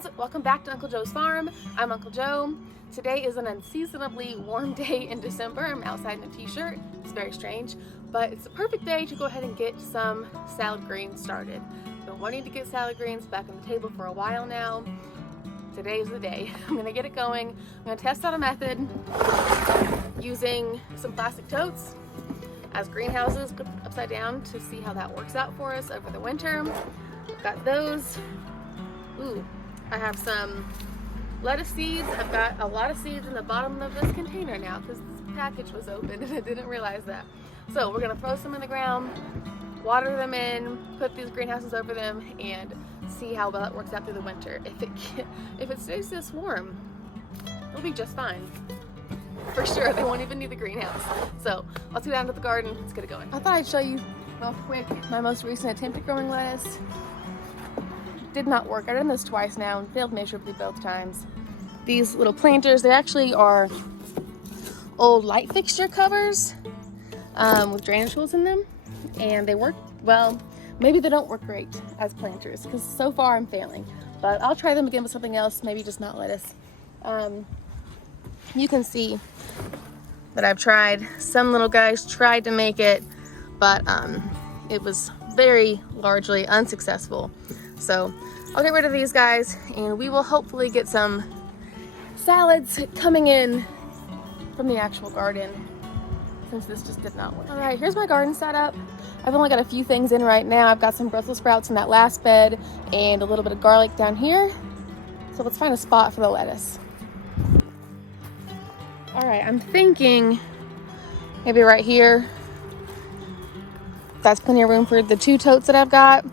friends, welcome back to Uncle Joe's Farm. I'm Uncle Joe. Today is an unseasonably warm day in December. I'm outside in a t-shirt. It's very strange, but it's the perfect day to go ahead and get some salad greens started. I've been wanting to get salad greens back on the table for a while now. Today is the day. I'm gonna get it going. I'm gonna test out a method using some plastic totes as greenhouses, put upside down to see how that works out for us over the winter. I've got those. Ooh, I have some lettuce seeds. I've got a lot of seeds in the bottom of this container now because this package was open and I didn't realize that. So we're gonna throw some in the ground, water them in, put these greenhouses over them, and see how well it works out through the winter. If it stays this warm, it'll be just fine. For sure, they won't even need the greenhouse. So I'll go down to the garden. Let's get it going. I thought I'd show you real quick my most recent attempt at growing lettuce. Did not work. I've done this twice now and failed miserably both times. These little planters, they actually are old light fixture covers with drainage holes in them, and they work well. Maybe they don't work great as planters because so far I'm failing, but I'll try them again with something else, maybe just not lettuce. You can see that I've tried. Some little guys tried to make it, but it was very largely unsuccessful. So I'll get rid of these guys and we will hopefully get some salads coming in from the actual garden since this just did not work. All right, here's my garden setup. I've only got a few things in right now. I've got some Brussels sprouts in that last bed and a little bit of garlic down here. So let's find a spot for the lettuce. All right, I'm thinking maybe right here. That's plenty of room for the 2 totes that I've got.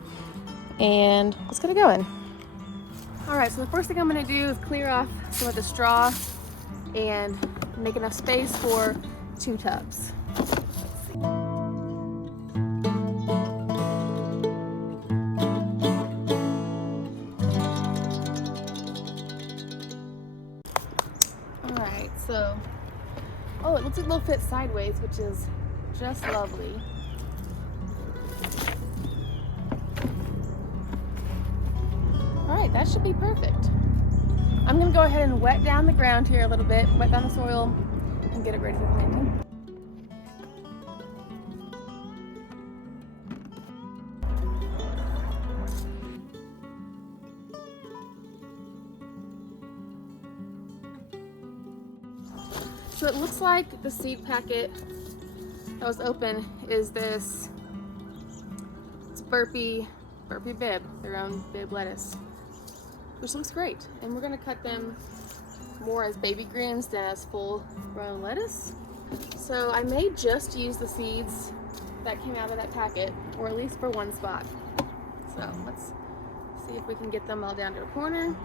And let's get it going. All right, so the first thing I'm gonna do is clear off some of the straw and make enough space for 2 tubs. Let's see. All right, so, oh, it looks like they'll fit sideways, which is just lovely. All right, that should be perfect. I'm gonna go ahead and wet down the ground here a little bit, wet down the soil, and get it ready for planting. So it looks like the seed packet that was open is this, it's Burpee Bib, their own bib lettuce, which looks great. And we're gonna cut them more as baby greens than as full grown lettuce. So I may just use the seeds that came out of that packet, or at least for one spot. So let's see if we can get them all down to a corner.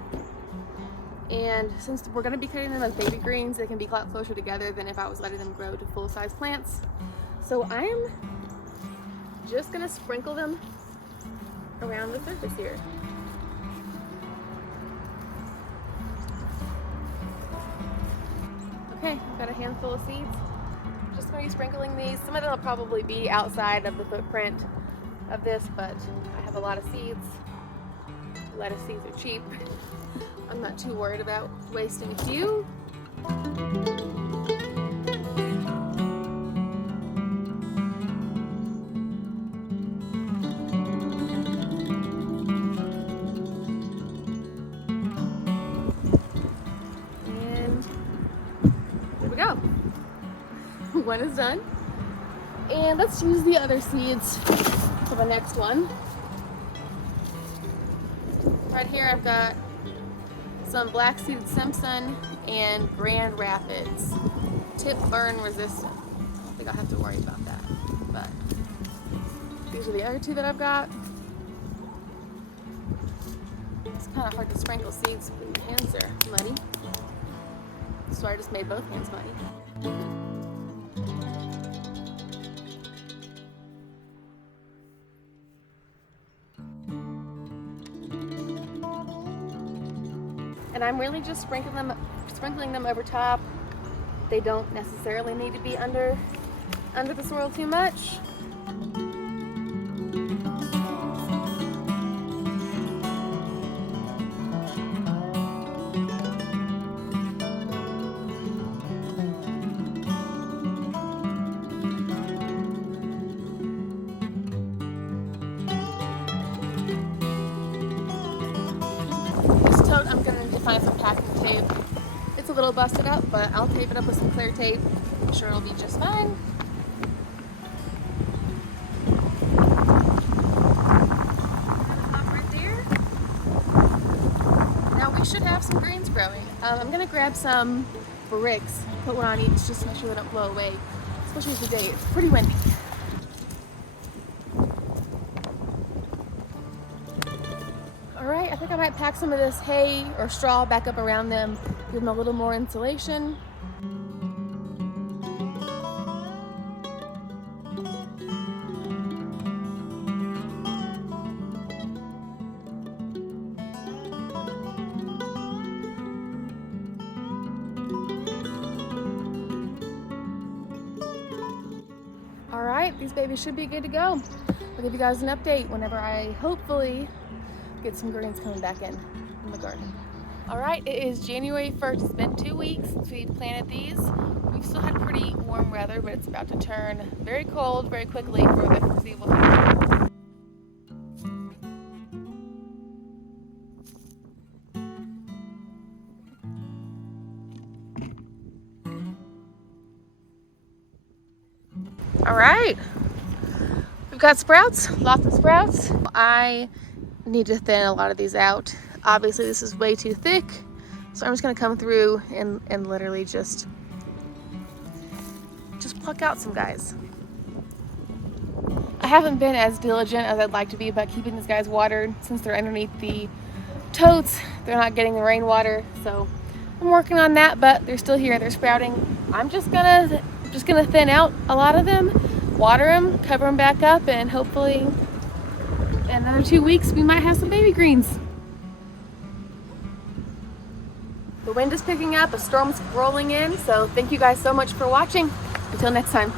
And since we're gonna be cutting them as baby greens, they can be a lot closer together than if I was letting them grow to full-size plants. So I am just gonna sprinkle them around the surface here. Okay, I've got a handful of seeds. Just going to be sprinkling these. Some of them will probably be outside of the footprint of this, but I have a lot of seeds. Lettuce seeds are cheap. I'm not too worried about wasting a few. One is done, and let's use the other seeds for the next one. Right here I've got some black-seeded Simpson and Grand Rapids, tip burn resistant. I don't think I'll have to worry about that, but these are the other 2 that I've got. It's kind of hard to sprinkle seeds when your hands are muddy, so I just made both hands muddy. And I'm really just sprinkling them over top. They don't necessarily need to be under the soil too much. find some packing tape. It's a little busted up, but I'll tape it up with some clear tape. I'm sure it'll be just fine. Right there. Now we should have some greens growing. I'm gonna grab some bricks, put one on each just to make sure they don't blow away, especially today. It's pretty windy. Alright, I think I might pack some of this hay or straw back up around them, give them a little more insulation. Alright, these babies should be good to go. I'll give you guys an update whenever I hopefully get some greens coming back in the garden. Alright, it is January 1st. It's been 2 weeks since we planted these. We've still had pretty warm weather, but it's about to turn very cold very quickly for the foreseeable future. Alright, we've got sprouts, lots of sprouts. I need to thin a lot of these out. Obviously this is way too thick, so I'm just going to come through and literally just pluck out some guys. I haven't been as diligent as I'd like to be about keeping these guys watered since they're underneath the totes. They're not getting the rainwater, so I'm working on that, but they're still here. They're sprouting. I'm just gonna thin out a lot of them, water them, cover them back up, and hopefully in another 2 weeks we might have some baby greens. The wind is picking up, a storm's rolling in, so thank you guys so much for watching. Until next time.